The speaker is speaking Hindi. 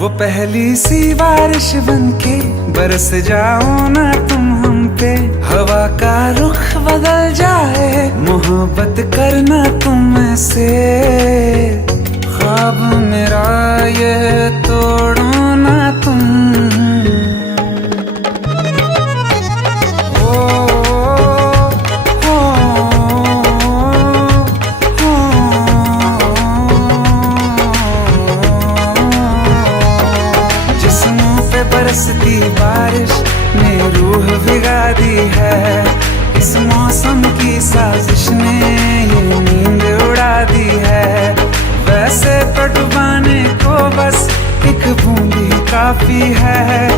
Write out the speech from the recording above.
वो पहली सी बारिश बनके बरस जाओ ना तुम हम पे, हवा का रुख बदल जाए, मोहब्बत करना तुम से। ख्वाब मेरा ये तोड़ो ना तुम। बरसती बारिश ने रूह भिगा दी है, इस मौसम की साजिश ने ये नींद उड़ा दी है। वैसे तो डुबाने को बस एक बूंदी काफी है,